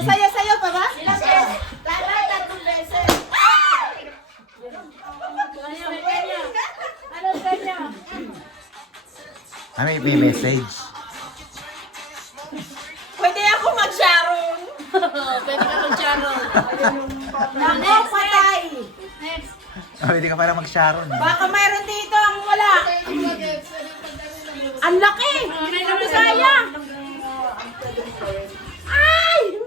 Sasayaw-sayaw pa ba? Ilang beses? Tatlong beses. Anong kanya? May message. Pwede ako mag-sharon. Pwede ka mag-sharon. Nako, patay. Next. Pwede ka para mag-sharon. Baka mayroon dito ang wala. Ang laki. Hindi na sayang. Ay!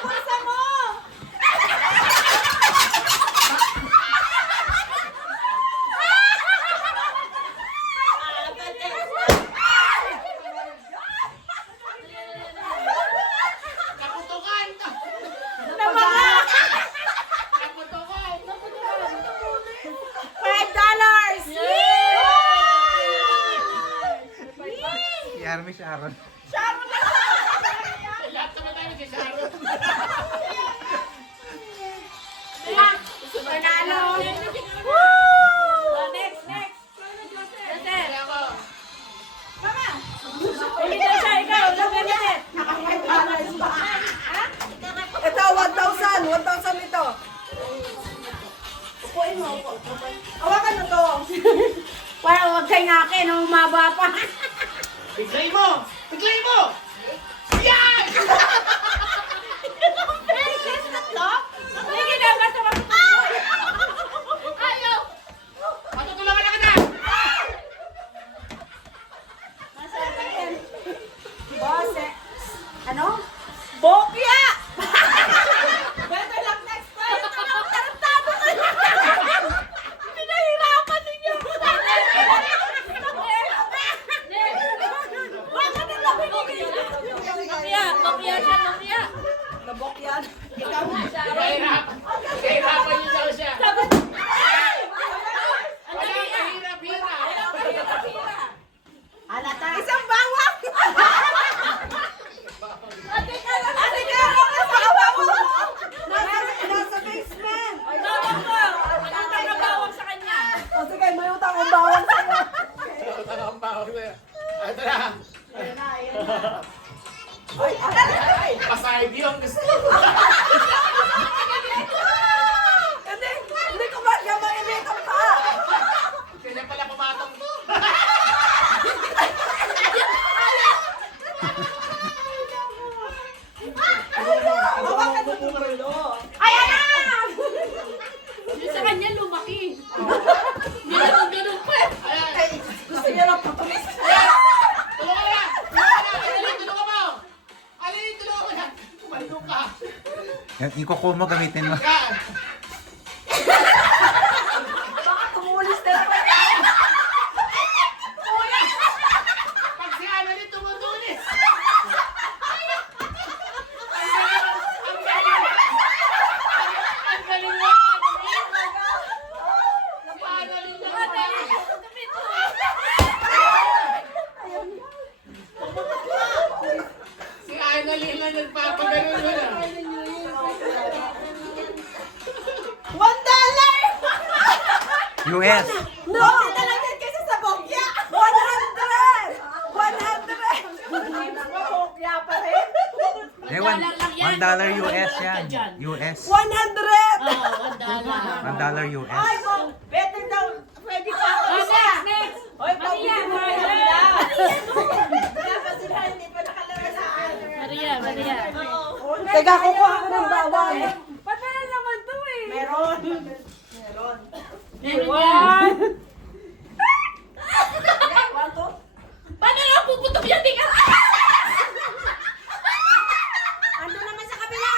Bulsa mo! Kaputukan! Namaka! Kaputukan! $5! Si Army Sharon. Lahat naman tayo si Sharon. Panalo! Next. Kaya ako. Hindi na siya, ikaw. Ganyan. $5 pa. Ito, 1,000. 1,000 ito. Upuin mo. Hawakan mo to. Para huwag kay akin, umaba pa. Biglay mo! Biglay mo! Yan! Sige na, basta mapapagod. Ayaw! Matutulungan na kita! Boss, ano? Bokya! Better luck next time! Tarantado ka na! Pinahirapan ninyo! Bakit ito binigay? Bakya siya. Nabok yan. Kahirapan niyo daw siya. Wala kahirap-hirap. Halata! Isang bawang. Ate Carol, nasa awa mo! Nasa basement. Anong tagabawang sa kanya? O sige, may utang ang bawang sa'yo. Ang bawang sa'yo. Ito na. Pasaydi yung gusto. Hindi ko ba siya mainit ang paa? Kanya pala pumatong to. Hawakan mo itong relo. Ayan na! Yung sa kanya lumaki. Hindi na ganun pa. Ayan. Gusto niya ng patulis. Tulungan na! Alin, tulungan mo! Alin, tulungan mo na! Kumalo ka! Yung kuko mo gamitin mo. Yan! Baka tumulis na naman. Pag si Annalyn tumutulis! Ang galing mo! Si Annalyn naman! Si Annalyn lang nagpapagano'n mo na. US. No! Hindi lang din kasi sa bokya. 100! 100! Bokya pa rin. Eh, $1 US yan. US. 100! Oo, $1. $1 US. Ay, better daw. Pwede pa ako isa. Next. Hoy, Maria, pabili mo Maria. na. Dapat sila hindi pa nakalarasaan. Maria. Teka, kukuha ko ng bawang. Patala naman to eh. Meron. Meron yan. One, two. Paano nga puputok yan? Tika. Ando naman sa kabila.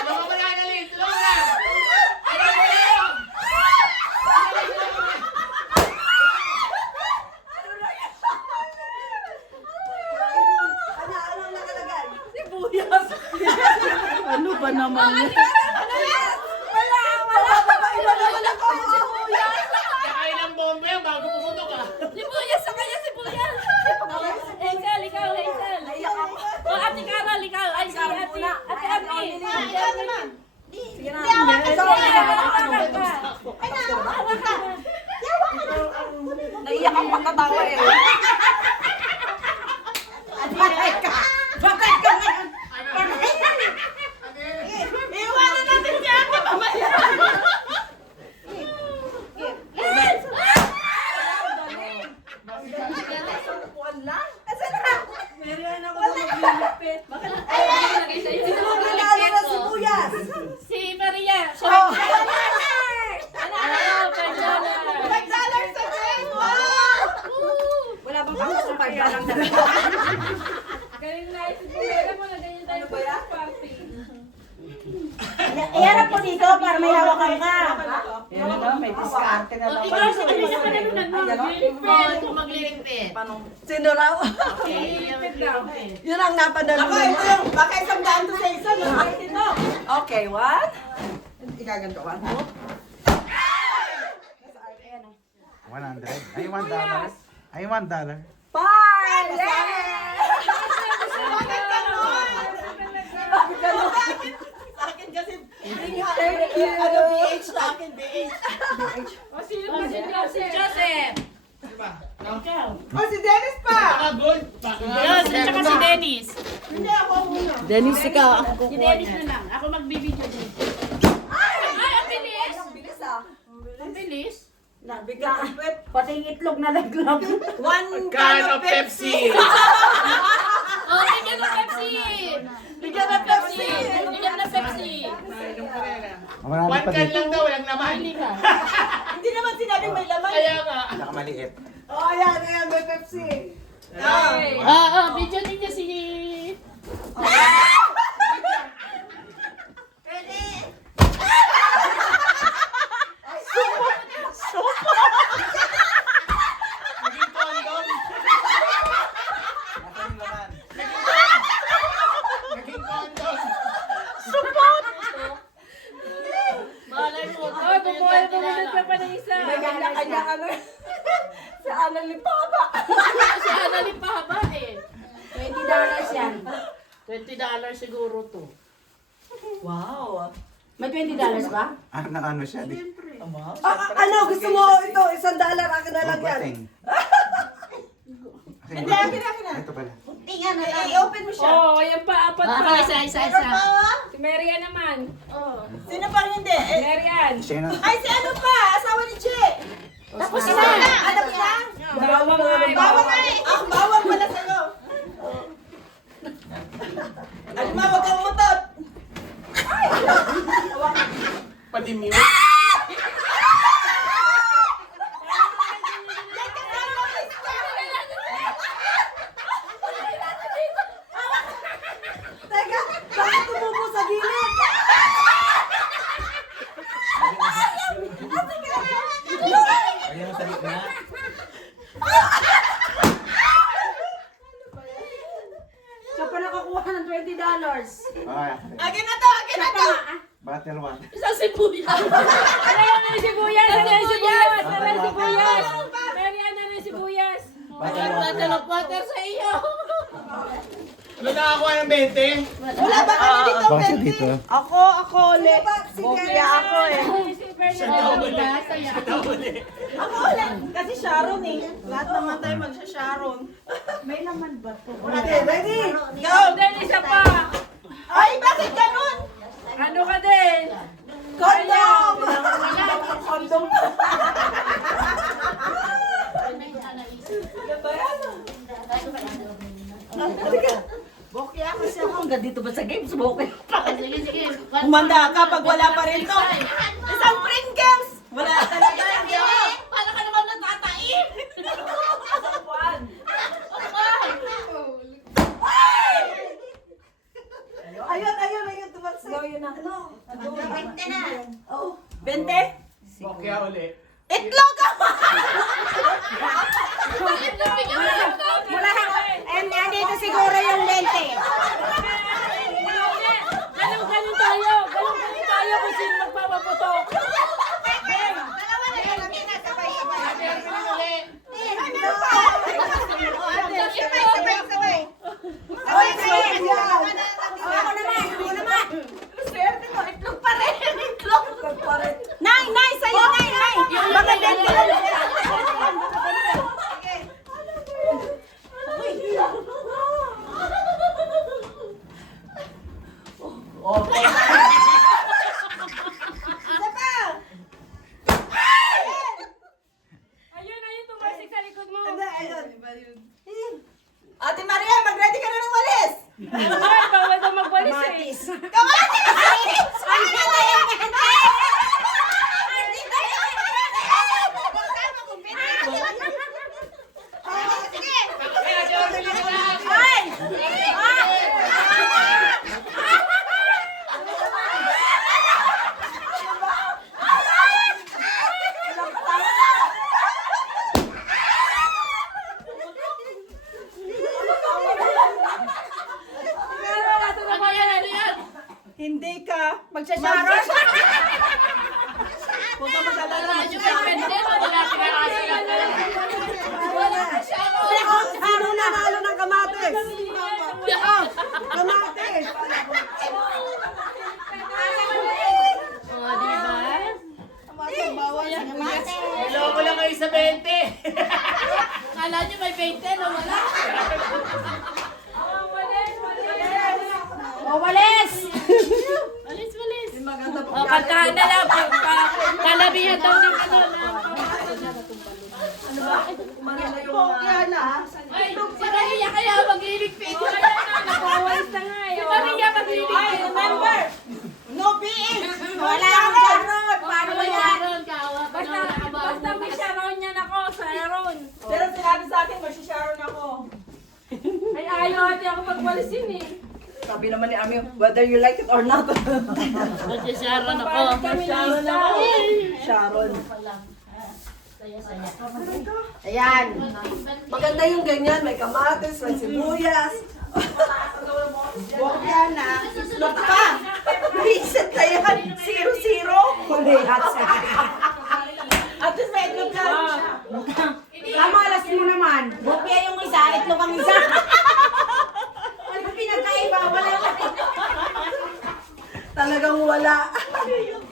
Tulungan mo na, Annalyn! Tulungan na! Anong nakalagay? Sibuyas. Ano ba naman yan? Wala pa iba naman ako. Kakain ng bombe bago pumunta ka. Sibuyas sa kanya, sibuyas. Hazel, ikaw, Hazel. O, Ate Carol, ikaw. Ay, si Ate Ami. Sige na. Hindi, hawakan Ikaw mo. na. Ay, natatawa eh. Patay ka! Patay ka ngayon! Iwanan natin si Ate mamaya! Asan na? Meron ako maglilipit. Bakit nilagay sa'yo? Sino ang nanalo ng sibuyas? Si Maria. Oh! Ano? $5. $5 sa game! Wow! Wala bang kakasupay ka lang dalawa? Galing na si Pumera mo na ganyan tayo Ano ba yan? party. Iharap mo dito para may hawakan ka. Yan na, may diskarte na Oh, ikaw si Alisa ka na nun maglilipit. Kung maglilipit. Sino raw? Okay, Yun ang napadala mo. Ito yung, baka isang daan to sa isa. Ito. Okay, one. Ikaganto, one. 100. Ay, $1. Ay, $1. Five! Akin kasi, ano, BH sa akin, BH. O sino ba si Joseph? Joseph. Ikaw. Oh, si Dennis pa! Saka gold. Joseph, tsaka si Dennis. Hindi ako muna. Dennis, si Dennis na lang. Ako magbibideo din. Ay, ang bilis! Ang bilis ah. Ang bilis. Bigla ang pwet. Pati yung itlog na laglag. One Can of Pepsi. Oh, bigyan ng Pepsi! Bigyan ng Pepsi! Bigyan ng Pepsi! Marami One pa can dito. lang daw, walang naman. Hindi ka. Hindi naman sinabing may laman. Kaya nga. Nakamaliit. Oh, ayan, ayan, may Pepsi. Video din niya si... Naging condom. Nasaan yung laman? Naging condom. Malay mo. Oh, bumuhay ka pa ng isa. May kanya-kanya ano. Sa Annalyn Papa. Si Annalyn pa haba eh. $20 yan. $20 siguro to. Wow. May $20 ba? Ano siya? Di. Ano, gusto mo ito? $1, akin na lang yan. Hindi, akin na. Ito pala. Tingnan na lang. I-open mo siya. Oo, ayan pa. Apat pa. Isa. Si Marian naman. Sino pang hindi? Marian. Siya na. Ay, si ano pa? Asawa ni Che. Tapos Ano na? Ano pa? Bawang nga eh. Bawang nga eh. Ah, bawang pala sa'yo. Ano ma, wag kang mutot. Pati mute. Teka, bakit tumubo sa gilid? Ayun ang sa gitna. Siya pa nakakuha ng $20. Okay. Akin na to, akin na to. Bottle 1. Isang sibuyas. Marian na yung sibuyas. Marian yung sibuyas. Marian yung sibuyas. Marian na yung sibuyas. Bottle of water sa iyo. Ano nakakuha ng 20? Wala ba kami dito, Bakit Pepsi? dito? Ako ulit. Bokya ako eh. Ako ulit. Kasi Sharon eh. Lahat naman tayo magsha-Sharon. May laman ba to? Okay, ready? Go! Then isa pa. Ay, bakit ganun? Ano ka din? Condom! Condom. Ano ba yan? Bokya kasi ako. Hanggang dito ba sa games? Bokya. Sige. Humanda ka pag wala pa rin to. Isang Pringles! Wala talaga. Paano ka naman natatain? Ayun. Tumalsik. Yun na. Ano? 20 na. Oh. 20? Bokya ulit. Itlog ako! Wala Nandito siguro yung 20. Ganun tayo kung sino magpapaputok. Dalawa na yun. Sabay-sabay. Sabay-sabay. Ako naman. Swerte ko, itlog pa rin. Itlog pa rin. Nay, sa'yo, nay. Yung 20. Kala nyo may 20 na wala. O, walis! Walis, walis. Maganda po. O, kantahan na lang. Kalabihan daw ng ano na. Maganda yung... Yan ah. Ay, si Maria kaya magliligpit. Kaya na, nakawalis na nga. Si Maria magliligpit. Ay, remember! No PE! Wala akong Sharon! Paano ba yan? Sharon, kawa. Basta may Sharon yan ako, Sharon. Pero sinabi sa akin, magsha-Sharon ako. Ay, ayaw ate ako magwalisin eh. Sabi naman ni Ami, whether you like it or not. Mag-Sharon ako. Sharon ako. Sharon. Ayan. Maganda yung ganyan. May kamatis, may sibuyas. Huwag yan ah. Look pa. Visit na yan. 0-0. Huli hot set.